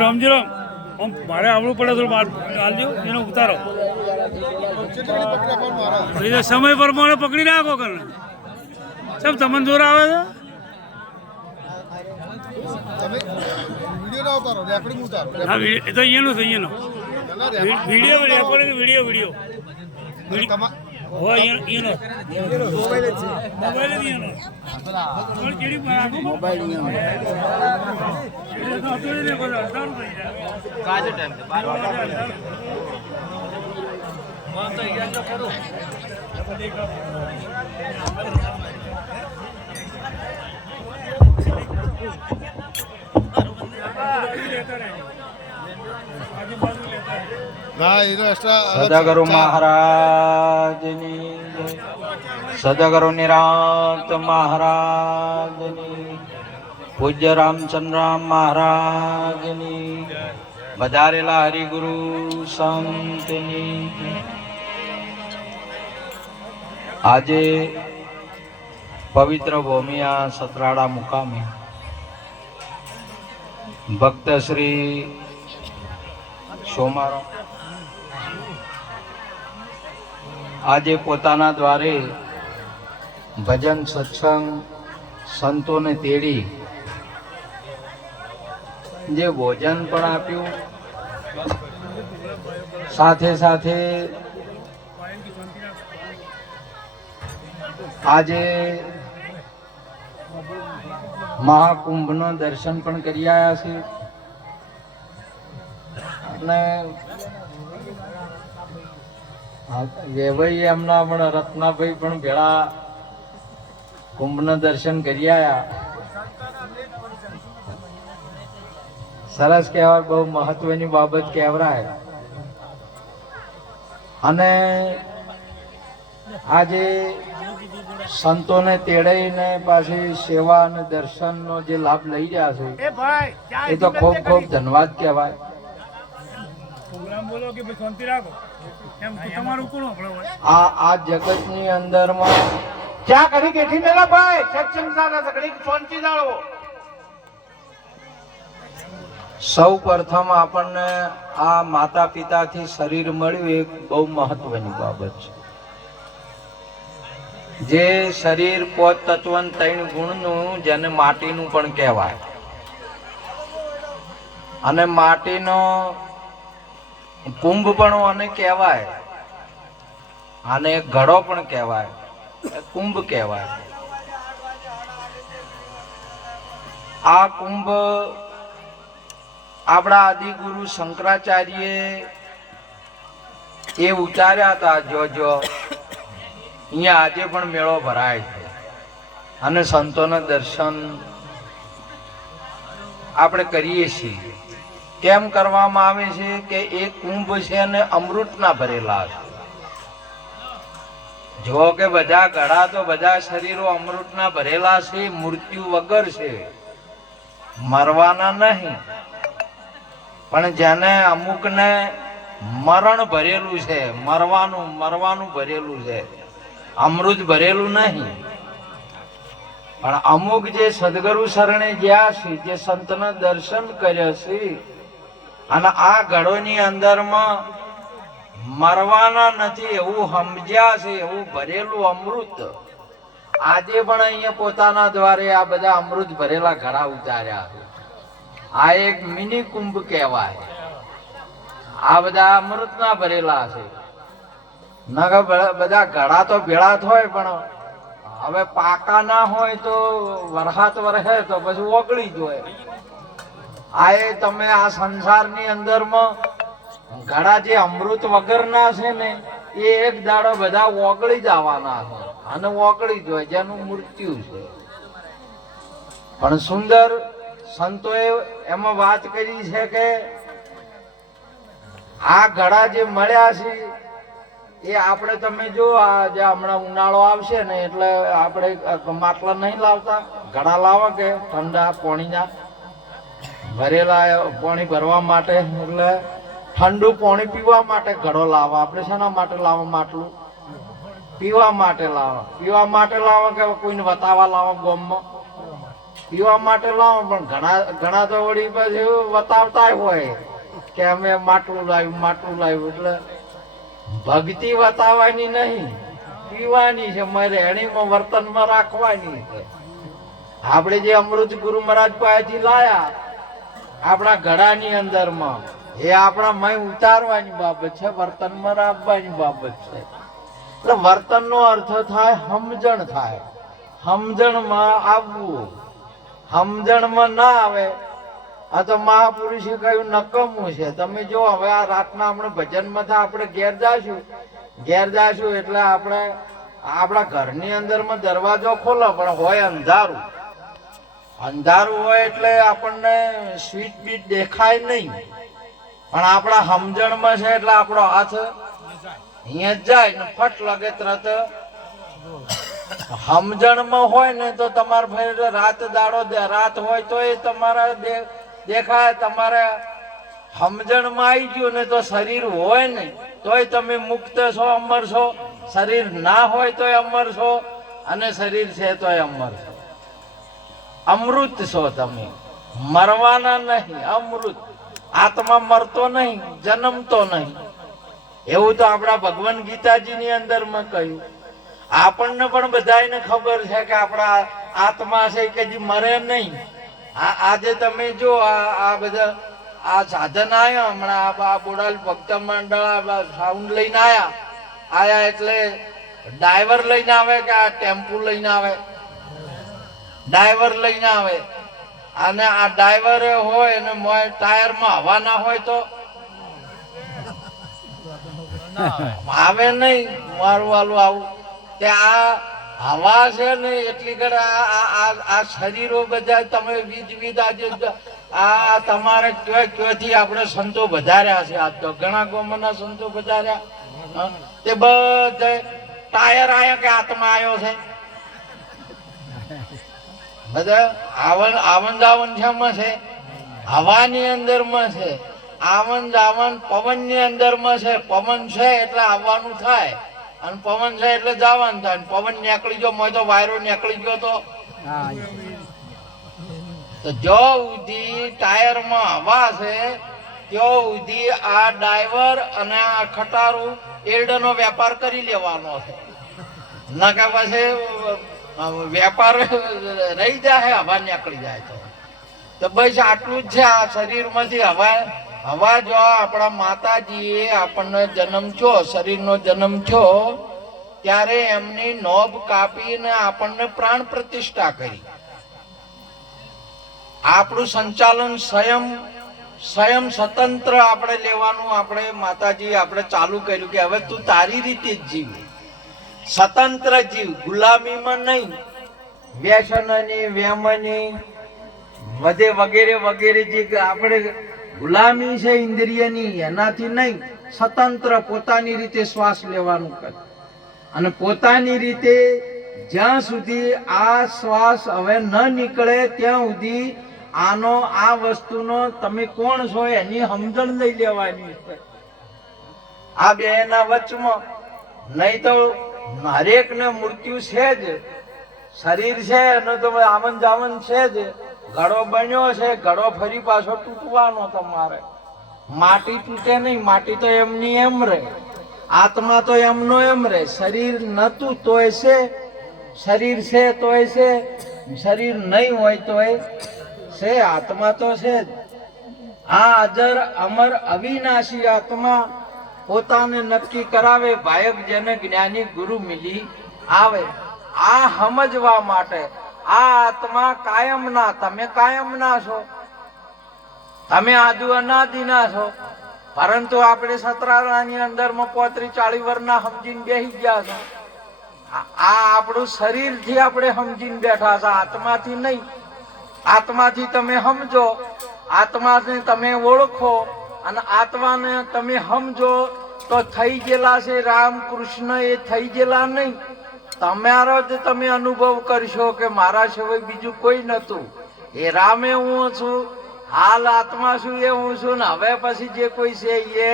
રામજી રામ, મારે આવડું પડે તો હાલજો, એનો ઉતારો સમય પ્રમાણે પકડી રાખો કર સબ તમને જોર આવે છે. હા, એ તો અહીંયાનો છે, અહીંયાનો વિડીયો રેકોર્ડિંગ વિડીયો સદગુરુ મહારાજની સદગુરુ નિરાંત મહારાજની પૂજ્ય રામચંદ્ર મહારાજની વધારેલા હરિગુરુ સંતની. આજે પવિત્ર ભૂમિયા સતરાડા મુકામે ભક્ત શ્રી સોમારો આજે પોતાના દ્વારે ભજન સત્સંગ સંતોને તેડી જે ભોજન પણ આપ્યું, સાથે સાથે આજે મહાકુંભનો દર્શન પણ કરી આવ્યા છે અને વેભાઈ એમના પણ રત્નાભાઈ પણ ભેળા કુંભના દર્શન કરી આવ્યા. સરસ કહેવાય, બહુ મહત્વની બાબત કહેવાય. અને આજે સંતોને તેડાઈને પાછી સેવા અને દર્શનનો જે લાભ લઈ રહ્યા છે એ તો ખૂબ ખૂબ ધન્યવાદ કહેવાય. આ જગતની અંદરમાં ક્યાં ઘડી બેઠી મેલા ભાઈ સત્સંગ સાથે ઘડી શાંતિ જાળવો. સૌ પ્રથમ આપણને આ માતા પિતાથી શરીર મળ્યું એ બહુ મહત્વની બાબત છે. જે શરીર પોત તત્વન 3 ગુણનું, જેને માટીનું પણ કહેવાય, અને માટીનો કુંભ પણ આને કહેવાય, આને ઘડો પણ કહેવાય, કુંભ કહેવાય. આ કુંભ આપણા આદિગુરુ શંકરાચાર્ય એ ઉતાર્યા હતા. જો અહીંયા આજે પણ મેળો ભરાય છે અને સંતોના દર્શન આપણે કરીએ છીએ. કેમ કરવામાં આવે છે કે એ કુંભ છે અને અમૃતના ભરેલા છે. જો કે બધા ઘડા તો બધા શરીરો અમૃતના ભરેલા છે, મૃત્યુ વગર છે, મરવાના નહીં. પણ જેને અમુકને મરણ ભરેલું છે, મરવાનું ભરેલું છે, અમૃત ભરેલું નહીં. પણ અમુક જે સદગુરુ શરણે ગયા છે, જે સંતના દર્શન કર્યા છે અને આ ઘડોની અંદરમાં મરવાના નથી એવું સમજ્યા છે, એવું ભરેલું અમૃત આજે પણ અહીંયા પોતાના દ્વારે આ બધા અમૃત ભરેલા ઘડા ઉતાર્યા છે. આ એક મિની કુંભ કહેવાય. આ બધા અમૃતના ભરેલા છે. બધા ઘડા તો ભેળા થાય, પણ હવે પાકા ના હોય તો વરસાદ વરસે તો પછી ઓગળી જાય. આ તમે આ સંસારની અંદરમાં ઘડા જે અમૃત વગરના છે ને એ એક દાડો બધા ઓગળી જવાના છે અને ઓગળી જાય, જેનું મૃત્યુ છે. પણ સુંદર સંતોએ એમાં વાત કરી છે કે આ ઘડા જે મળ્યા છે એ આપણે, તમે જો આ જે હમણાં ઉનાળો આવશે ને એટલે આપણે માટલા નહીં લાવતા, ઘડા લાવો કે ઠંડા પાણીના ભરેલા પાણી ભરવા માટે. એટલે ઠંડુ પાણી પીવા માટે ઘડો લાવવા. આપણે શેના માટે લાવવા? માટલું પીવા માટે લાવવા. પીવા માટે લાવવા કે કોઈને વતાવા લાવવા? ગામમાં પીવા માટે લાવો. પણ ઘણા તો વળી પછી વતાવતા હોય કે અમે માટલું લાવ્યું. એટલે ભક્તિ વતાવવાની નહીં, પીવાની છે. રહેણીમાં વર્તનમાં રાખવાની છે. આપણે જે અમૃત ગુરુ મહારાજ પાસેથી લાયા આપણા ઘડાની અંદરમાં, એ આપણા મય ઉતારવાની બાબત છે, વર્તનમાં રાખવાની બાબત છે. એટલે વર્તનનો અર્થ થાય સમજણ. થાય સમજણમાં આવવું. સમજણમાં ના આવે આ તો મહાપુરુષે કહ્યું નકમું છે. તમે જો હવે આ રાતના આપણે ભજનમાં આપણે ઘેર જાશું એટલે આપણે આપણા ઘરની અંદરમાં દરવાજો ખોલો પણ હોય અંધારું. અંધારું હોય એટલે આપણને સ્વીટ બીટ દેખાય નહીં, પણ આપણા સમજણમાં છે એટલે આપણો હાથ અહીંયા જાય ને ફટ લાગે તરત. સમજણમાં હોય ને તો તમારે ભાઈ રાત હોય તો એ તમારે દેખાય. તમારે સમજણમાં આવી ગયું ને તો શરીર હોય ને તોય તમે મુક્ત છો, અમર છો. શરીર ના હોય તોય અમર છો, અને શરીર છે તોય અમર છો. અમૃત છો તમે, મરવાના નહીં. અમૃત. આત્મા મરતો નહીં, જન્મતો નહીં. એવું તો આપણા ભગવાન ગીતાજીની અંદરમાં કહ્યું. આપણને પણ બધાને ખબર છે કે આપણા આત્મા છે કે જે મરે નહીં. આજે તમે જો આ બધા આ સાધન આયા હમણાં આ બોડાલ ભક્ત મંડળ સાઉન્ડ લઈને આયા એટલે ડ્રાઈવર લઈને આવે કે આ ટેમ્પુ લઈને આવે? ડ્રાઈવર લઈને આવે. અને આ ડ્રાઈવર હોય ને ટાયરમાં હવા ના હોય તો આવે નહીં. મારું વાલું આવું કે આ હવા છે ને એટલી ઘડ આ શરીરો બધા તમે વિધ આજે આ તમારે ક્યાંથી આપણે સંતો વધાર્યા છે. આજ તો ઘણા ગામના સંતો વધાર્યા. તે બધે ટાયર આયા કે આત્મા આવ્યો છે? બધા આવન જાવન છે, હવાની અંદરમાં છે. આવન જાવન પવનની અંદરમાં છે. પવન છે એટલે આવવાનું થાય, અને પવન છે એટલે જવાનું થાય. પવન નીકળી ગયો મોય તો વાયરો નીકળી ગયો તો જો સુધી ટાયરમાં હવા છે ત્યાં સુધી આ ડ્રાઈવર અને આ ખટારું એરડાનો વેપાર કરી લેવાનો છે. ના કે પછી વેપાર રહી જાય, હવા નીકળી જાય તો બસ આટલું જ છે. આ શરીરમાંથી હવા જો આપણા માતાજીએ આપણને જન્મ થયો, શરીરનો જન્મ થયો ત્યારે એમની નોબ કાપીને આપણને પ્રાણ પ્રતિષ્ઠા કરી. આપણું સંચાલન સ્વયં સ્વતંત્ર આપણે લેવાનું. આપણે માતાજી આપણે ચાલુ કર્યું કે હવે તું તારી રીતે જ જીવ, સ્વતંત્ર જીવ, ગુલામીમાં નહીં. વ્યસનની વેમની વગેરે વગેરે જે આપણે ગુલામી છે ઇન્દ્રિયની, એનાથી નહીં. સ્વતંત્ર પોતાની રીતે શ્વાસ લેવાનું કરે, અને પોતાની રીતે જ્યાં સુધી આ શ્વાસ હવે ન નીકળે ત્યાં સુધી આ વસ્તુનો તમે કોણ છો એની સમજણ લઈ લેવાની છે આ બેના વચમાં. નહીં તો હરેક ને મૃત્યુ છે જ. શરીર છે એનો તો આવન જાવન છે જ. ઘડો બન્યો છે, ઘડો ફરી પાછો તૂટવાનો તમારે. માટી તૂટે નહીં, માટી તો એમની એમ રહે. આત્મા તો એમનો એમ રહે. શરીર નતું તોય છે, શરીર છે તોય છે, શરીર નહીં હોય તોય છે. આત્મા તો છે જ. આ અજર અમર અવિનાશી આત્મા પોતાને નક્કી કરાવે. ભાયક જેને જ્ઞાની ગુરુ મિલી આવે. આ સમજવા માટે આ આત્મા કાયમના, તમે કાયમના છો, તમે આદુ અનાદિના છો. પરંતુ આપણે સતરાની અંદરમાં 35-40 વર્ષના સમજીને બેસી ગયા છો. આ આપણું શરીરથી આપણે સમજીને બેઠા છે, આત્માથી નહીં. આત્માથી તમે સમજો, આત્માને તમે ઓળખો, અને આત્માને તમે સમજો તો થઈ ગયેલા છે રામ કૃષ્ણ, એ થઈ ગયેલા નહીં. તમારો જ તમે અનુભવ કરશો કે મારા સિવાય બીજું કોઈ નતું. એ રામે હું છું, હાલ આત્મા છું એ હું છું ને હવે પછી જે કોઈ છે એ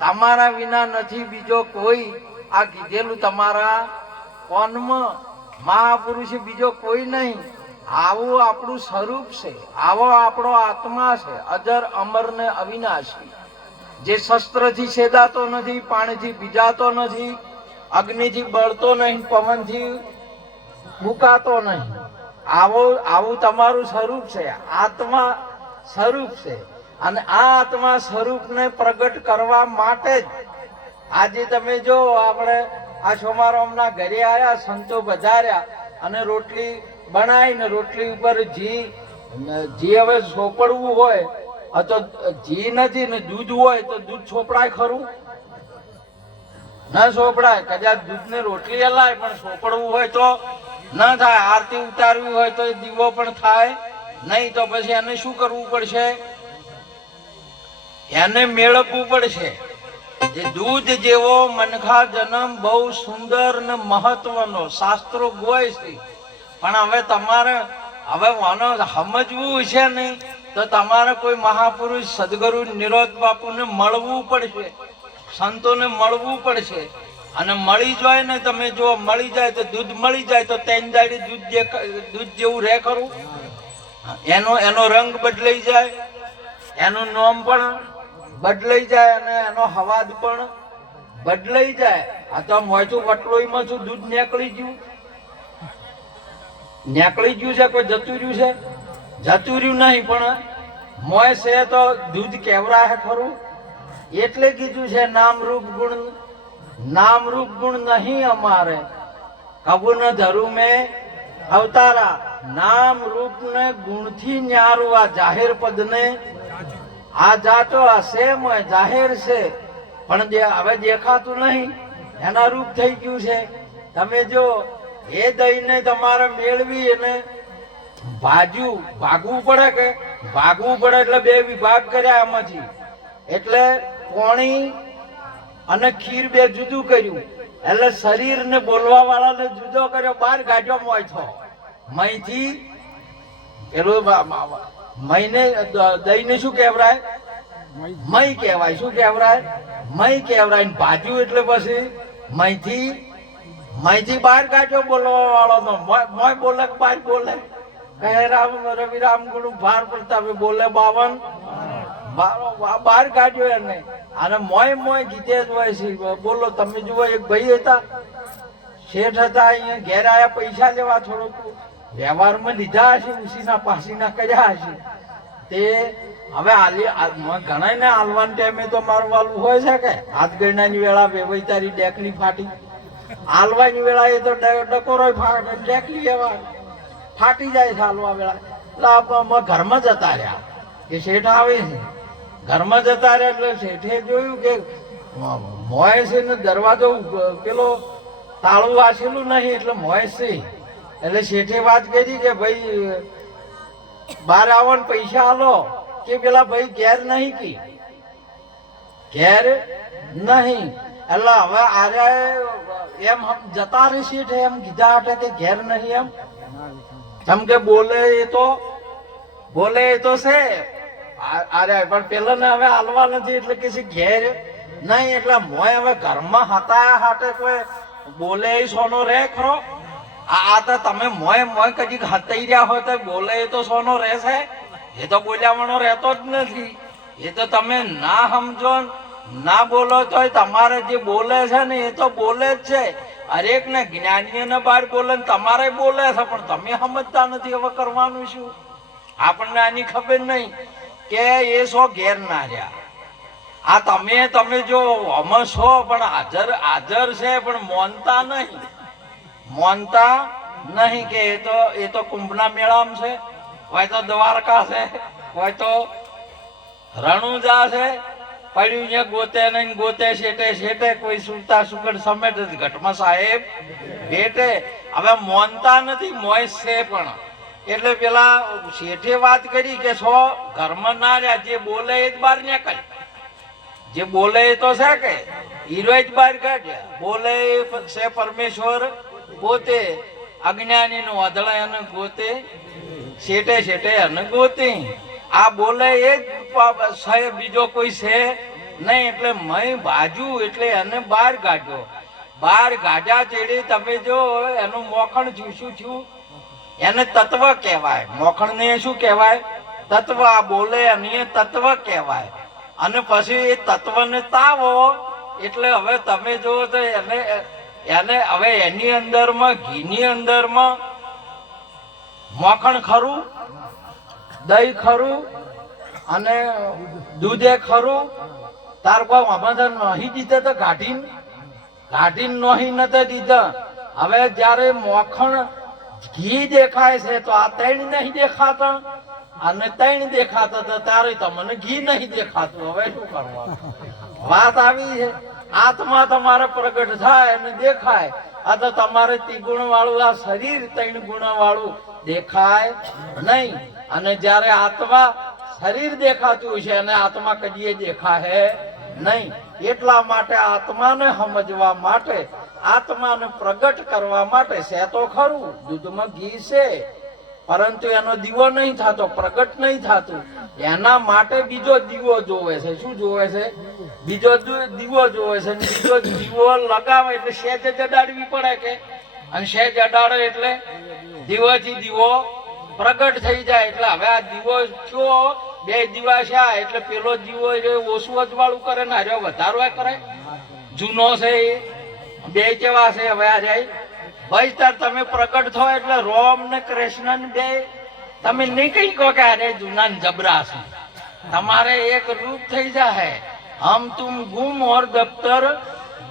તમારા વિના નથી બીજો કોઈ. આ કીધેલું તમારા કોનમાં મહાપુરુષ બીજો કોઈ નહીં. આવું આપણું સ્વરૂપ છે, આવો આપણો આત્મા છે, અજર અમર ને અવિનાશી, જે શસ્ત્રથી છેદાતો નથી, પાણીથી ભીજાતો નથી, અગ્નિથી બળતો નહીં, પવનથી ફૂંકાતો નહીં. આવું તમારું સ્વરૂપ છે, આત્મા સ્વરૂપ છે. અને આ આત્મા સ્વરૂપને પ્રગટ કરવા માટે જ આજે તમે જો આપણે આ સમારંભના ઘરે આવ્યા, સંતો વધાર્યા અને રોટલી બનાવીને રોટલી ઉપર ઘી હવે સોપડવું હોય તો ઘી નથી ને દૂધ હોય તો દૂધ સોપડાય ખરું? ના સોપડાય. કદાચ દૂધ ને રોટલી હલાય પણ સોપડવું હોય તો ના થાય. આરતી ઉતારવી હોય તો દીવો પણ થાય નહીં. તો પછી એને શું કરવું પડશે? એને મેળવવું પડશે. જે દૂધ જેવો મનખા જન્મ બહુ સુંદર ને મહત્વનો શાસ્ત્રો ગોય છે. પણ હવે તમારે સમજવું છે નહીં તો તમારે કોઈ મહાપુરુષ સદગુરુ નિરોધ બાપુને મળવું પડશે, સંતોને મળવું પડશે. અને મળી જાય ને, તમે જો મળી જાય તો દૂધ મળી જાય તો તેન દાડી દૂધ જેવું રહે ખરું? એનો રંગ બદલાઈ જાય, એનું નામ પણ બદલાઈ જાય અને એનો હવાદ પણ બદલાઈ જાય. આ તો મોચું વટલોઈમાં છું દૂધ નીકળી ગયું છે, કોઈ જતું રહ્યું છે? જતું રહ્યું નહીં. પણ મોય છે તો દૂધ કેવરાય ખરું? એટલે કીધું છે નામ રૂપ ગુણ નહીં અમારે, કબુ ન ધરું મેં અવતારા. નામ રૂપ ને ગુણથી ન્યારું આ જાહેર પદ ને આ જાતો હશે મોય જાહેર છે પણ હવે દેખાતું નહીં, એના રૂપ થઈ ગયું છે. તમે જો એ દઈને તમારે મેળવી અને ભાગવું પડે કે ભાગવું પડે એટલે બે વિભાગ કર્યા એમાંથી. એટલે પોણી અને ખીર બે જુદું કર્યું. એટલે શરીર ને બોલવા વાળાને જુદો કર્યો, બહાર કાઢ્યો મોય થો મહીથી. પેલું મહીને દઈને શું કહેવાય? મહી કહેવાય. શું કહેવાય? મહી કહેવાય. ભાજ્યું એટલે પછી મહીથી બહાર કાઢ્યો બોલવા વાળો નો. મોય બોલે કે બહાર બોલે? કહે રામ રવિ રામ ગુરુ ભાર પ્રતાપે બોલે 52 બહાર કાઢ્યો એને. અને મોય ગીતે જ હોય છે. બોલો તમે જુઓ, એક ભાઈ હતા, શેઠ હતા, અહીંયા ઘેર આયા પૈસા લેવા, થોડુંક વ્યવહારમાં લીધા હશે, ઉસીના પાસીના કર્યા હશે. તે હવે ઘણા ને હાલવાના ટાઈમે તો મારું વાલું હોય છે કે હાથ ગણનાની વેળા વેવાઈ તારી ડેકની ફાટી, હાલવાની વેળા એ તો ડકોરો ડેકલી એવા ફાટી જાય છે હાલવા વેળા. એટલે ઘરમાં જતા રહ્યા કે શેઠ આવે છે, ઘરમાં જતા રહ્યા એટલે શેઠે જોયું કે મોય છે ને દરવાજો પેલો તાળું વાંચેલું નહીં એટલે મોય છે. એટલે શેઠે વાત કરી કે ભાઈ બહાર આવવાના પૈસા આલો. કે પેલા ભાઈ ઘેર નહીં કી ઘેર નહીં. એટલે હવે આરે એમ જતા રહી શેઠે એમ કીધા હતા કે ઘેર નહીં એમ. કેમ કે બોલે એ તો છે અરે પણ પેલા ને હવે હાલવા નથી એટલે કે છે ઘેર નહીં. એટલે મોય હવે ઘરમાં હતા હાટે કોઈ બોલે સોનો રે ખરો? આ તો તમે મોય કદી હતાઈ રહ્યા હોય તો બોલે એ તો સોનો રહેશે? એ તો બોલ્યાવાનો રહેતો જ નથી. એ તો તમે ના સમજો ના બોલો તો તમારે જે બોલે છે ને એ તો બોલે જ છે. હરેક ને જ્ઞાનીઓને બહાર બોલે ને તમારે બોલે છે પણ તમે સમજતા નથી. હવે કરવાનું શું? આપણને આની ખબર નહીં કે એ સો ઘેર ના રહ્યા. આ તમે જો અમે છો પણ હાજર છે પણ મોનતા નહીં કે એ તો કુંભના મેળામાં છે, હોય તો દ્વારકા છે, હોય તો રણુજા છે. પડ્યું ને ગોતે નહીં, ગોતે શેટે કોઈ સુરતા સુગડ સમેટ ઘટમાં સાહેબ ભેટે. હવે મોનતા નથી, મોય છે પણ. એટલે પેલા શેઠે વાત કરી કે સો ઘરમાં ના રહ્યા, જે બોલે એ જ બહાર નીકળે. જે બોલે એ તો છે કે હીરો જ બહાર કાઢ્યા. બોલે છે પરમેશ્વર પોતે, અજ્ઞાની નું વાદળા એને ગોતે, શેટે અને ગોતે. આ બોલે એ જ છે, બીજો કોઈ છે નહીં. એટલે મય બાજુ એટલે એને બહાર કાઢ્યો. બહાર ગાઢા ચેડી તમે જો એનું મોખણ થયું. શું થયું? એને તત્વ કહેવાય. મોખણ ને શું કહેવાય? તત્વ. આ બોલે એને તત્વ કહેવાય. અને પછી એ તત્વને તાવો એટલે હવે તમે જો તો એને હવે એની અંદરમાં ઘીની અંદરમાં મોખણ ખરું, દહીં ખરું અને દૂધે ખરું. તાર કોઈ આમાં નહીં દીધા તો કાઢીને નોહી નથી દીધા. હવે જયારે મોખણ ઘી દેખાય છે તો આ ત્રણ નહીં દેખાતા અને ત્રણ દેખાતા તો ત્યારે તમને ઘી નહીં દેખાતું. હવે શું કરવાનું? વાત આવી છે. આત્મા તમારે પ્રગટ થાય અને દેખાય. આ તો તમારે ત્રિગુણ વાળું આ શરીર ત્રણ ગુણ વાળું દેખાય નહીં. અને જયારે આત્મા શરીર દેખાતું છે અને આત્મા કદીએ દેખાય નહીં. એટલા માટે આત્માને સમજવા માટે, આત્માને પ્રગટ કરવા માટે છે તો ખરું દૂધમાં ઘી છે, પરંતુ એનો દીવો નહીં થતો, પ્રગટ નહીં થતું. એના માટે બીજો દીવો જોવે છે. શું જોવે છે? બીજો દીવો જોવે છે. બીજો દીવો લગાવે એટલે શેજ જડાડવી પડે કે, અને શેજ જડાડે એટલે દીવાથી દીવો પ્રગટ થઈ જાય. એટલે હવે આ દીવો કયો? બે દીવા છે એટલે પેલો દીવો ઓછું અજવાળું કરે ને હારે વધારો કરે. જૂનો છે એ બે કેવા છે? હવે આ જાય ભાઈ તાર તમે પ્રગટ થો એટલે રોમ ને કૃષ્ણ બે તમે નહીં કઈ કહો કે અરે જૂના જબરા છે. તમારે એક રૂપ થઈ જાય. હમ તુમ ગુમ ઓર દફતર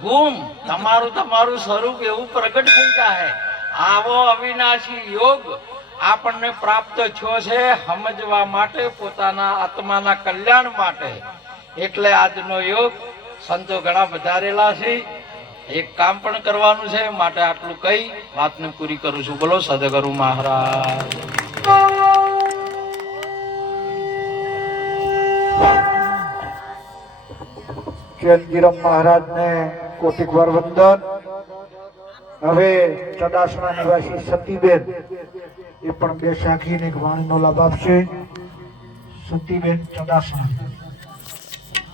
ગુમ. તમારું સ્વરૂપ એવું પ્રગટ થઈ જાય. આવો અવિનાશી યોગ આપણને પ્રાપ્ત થયો છે સમજવા માટે, પોતાના આત્માના કલ્યાણ માટે. એટલે આજનો યોગ સંતો ઘણા વધારેલા છે. એક કામ પણ કરવાનું છે. માટે આટલું કહી વાતને પૂરી કરું છું. બોલો સદગુરુ મહારાજ. ચંદગીરમ મહારાજ ને કોટિક વાર વંદન. હવે ચડાસણા નિવાસી સતીબેન એ પણ બે સાખીને એક વાણીનો લાભ આપશે. સતીબેન ચડાસણા.